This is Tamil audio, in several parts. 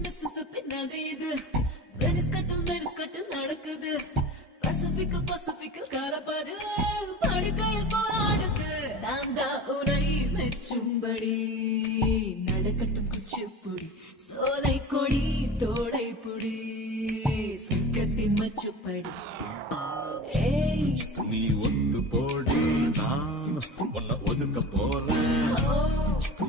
Mississippi நதி இது வெனிஸ் கட்டில் நடக்குது பசிபிக்கல் கலப்பது படுக்கையில் போராடுது நான் தான் உனை மெச்சும்படி நடக்கட்டும் குச்சிப்புடி சோலை கொடி தோடை புடி சொர்க்கத்தின் மச்சுப்படி நீ ஒத்து போடி நான் உன்னை ஒதுக்க போறேன்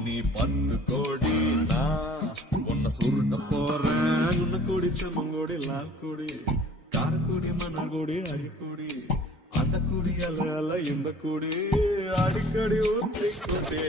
நீ 10 கோடி நான் உன்னை சுருட்ட போறேன் உன்னை கூடி செம்மங்கோடி லால் கூடி காரக்கூடி மணல் கூடி அரிக்கூடி அந்த கூடி அல்ல இந்த கூடி அடிக்கடி ஊத்தி கூடி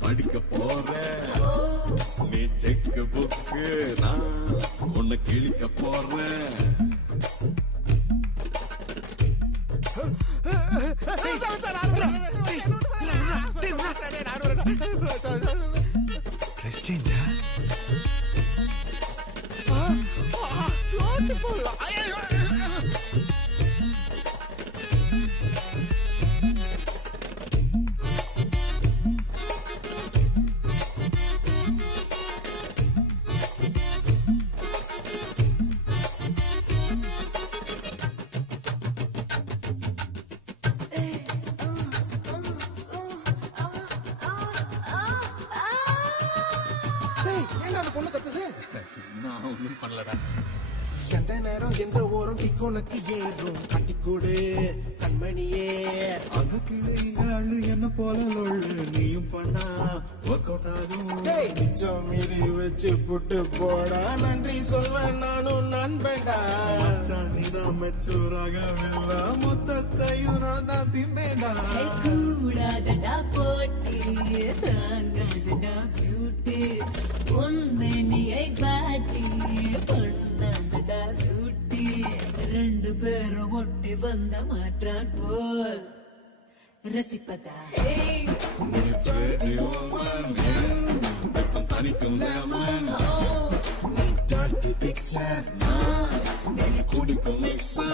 படிக்க போறேன் நீ செக் புக்கு நான் உன்னை கிழிக்க போறேன் நான் ஒன்றும் பண்ணலடா எந்த நேரம் எந்த ஓரம் கிக்கோனக்கு ஏறும் கட்டிக்கூடு கண்மணியே அது கிளைகள் என்ன போல லொள்ளு நீயும் பண்ணா ஒர்க் அவுட் ஆகும் மிச்சம் மீறி வச்சு புட்டு போடா நன்றி சொல்வேன் நானும் நண்பேடா நீதான் மெச்சூராகவில்லை மொத்தத்தையும் நான் தான் திம்பேடா கூடாதடா போட்டி தாங்காதடா பியூட்டி உன்னை நீயை காட்டி பண்ணாதடா லூட்டி 2 பேரும் ஒட்டி வந்த மாற்றான் போல் ரசிப்பதா நீ பெரியவன் வெப்பம் தனிக்கும் லெமன் நீ டாட்டி பிக்சர் நான் நீ குடிக்கும் மிக்சர்